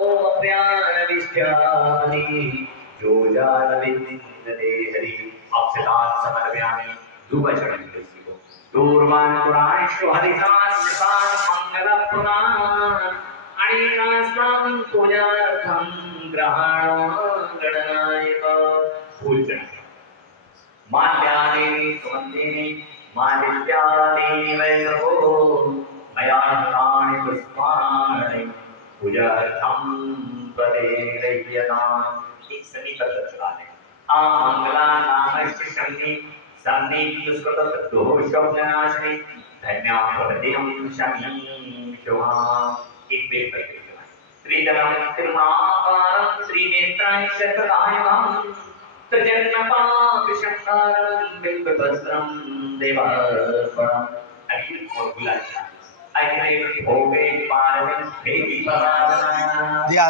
ओम अप्यानविष्यामि योजानविन्दते हरि अक्षतान् समर्पयामि धूपचरणं कृष्णो दूर्वान् पुराणेषु हरितान् मङ्गलप्रदान् अनेकास्तां पूजार्थं ग्रहाणां पूजन माल्यानि सुगन्धिनि मालित्यानि वैभवो मया हृतानि पुष्पाणि पूजार्थं प्रदेशयताम् एक समीपत चलाने आमंगला नामस्य शम्नि सम्नि दुष्कृतदोषोपनाशने धन्याप्रदिनं शम्नि शुभा एक वेद करके त्रिदलं त्रिमाकारं त्रिनेत्राणि शतकायवां त्रिजन्मपापशङ्कारं बिम्बभद्रं देवार्पणम् अखिल और गुलाब अखिल भोगे पारवं देवी परावना